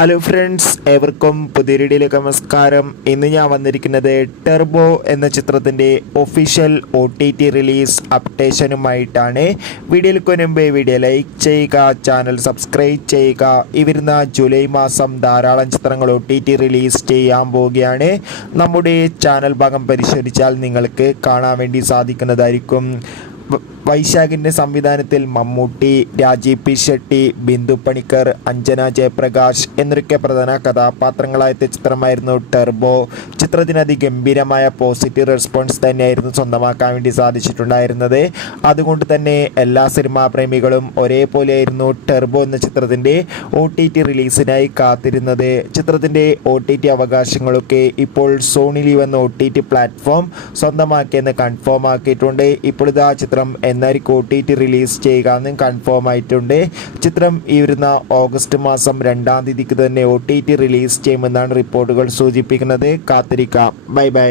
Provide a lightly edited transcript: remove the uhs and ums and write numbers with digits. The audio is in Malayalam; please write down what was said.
ഹലോ ഫ്രണ്ട്സ്, ഏവർക്കും പുതിയ വീഡിയോയിലേക്ക് നമസ്കാരം. ഇന്ന് ഞാൻ വന്നിരിക്കുന്നത് ടെർബോ എന്ന ചിത്രത്തിൻ്റെ ഒഫീഷ്യൽ OTT റിലീസ് അപ്ഡേഷനുമായിട്ടാണ്. വീഡിയോയിലേക്ക് മുൻപ് വീഡിയോ ലൈക്ക് ചെയ്യുക, ചാനൽ സബ്സ്ക്രൈബ് ചെയ്യുക. ഈ വരുന്ന ജൂലൈ മാസം ധാരാളം ചിത്രങ്ങൾ OTT റിലീസ് ചെയ്യാൻ പോവുകയാണ്. നമ്മുടെ ചാനൽ ഭാഗം പരിശോധിച്ചാൽ നിങ്ങൾക്ക് കാണാൻ വേണ്ടി സാധിക്കുന്നതായിരിക്കും. വൈശാഖിൻ്റെ സംവിധാനത്തിൽ മമ്മൂട്ടി, രാജീവ് പി ഷെട്ടി, ബിന്ദു പണിക്കർ, അഞ്ജന ജയപ്രകാശ് എന്നൊക്കെ പ്രധാന കഥാപാത്രങ്ങളായ ചിത്രമായിരുന്നു ടെർബോ. ചിത്രത്തിന് അതിഗംഭീരമായ പോസിറ്റീവ് റെസ്പോൺസ് തന്നെയായിരുന്നു സ്വന്തമാക്കാൻ വേണ്ടി സാധിച്ചിട്ടുണ്ടായിരുന്നത്. അതുകൊണ്ട് തന്നെ എല്ലാ സിനിമാ പ്രേമികളും ഒരേപോലെയായിരുന്നു ടെർബോ എന്ന ചിത്രത്തിൻ്റെ OTT റിലീസിനായി കാത്തിരുന്നത്. ചിത്രത്തിൻ്റെ OTT അവകാശങ്ങളൊക്കെ ഇപ്പോൾ സോണി ലീവ് എന്ന OTT പ്ലാറ്റ്ഫോം സ്വന്തമാക്കിയെന്ന് കൺഫേം ആക്കിയിട്ടുണ്ട്. ഇപ്പോൾ ഇതാ ചിത്രം എന്നായിരിക്കും OTT റിലീസ് ചെയ്യുക എന്ന് കൺഫേം ആയിട്ടുണ്ട്. ചിത്രം ഈ വരുന്ന ഓഗസ്റ്റ് മാസം 2-ാം തീയതിക്ക് തന്നെ OTT റിലീസ് ചെയ്യുമെന്നാണ് റിപ്പോർട്ടുകൾ സൂചിപ്പിക്കുന്നത്. കാത്തിരിക്കാം. Bye bye.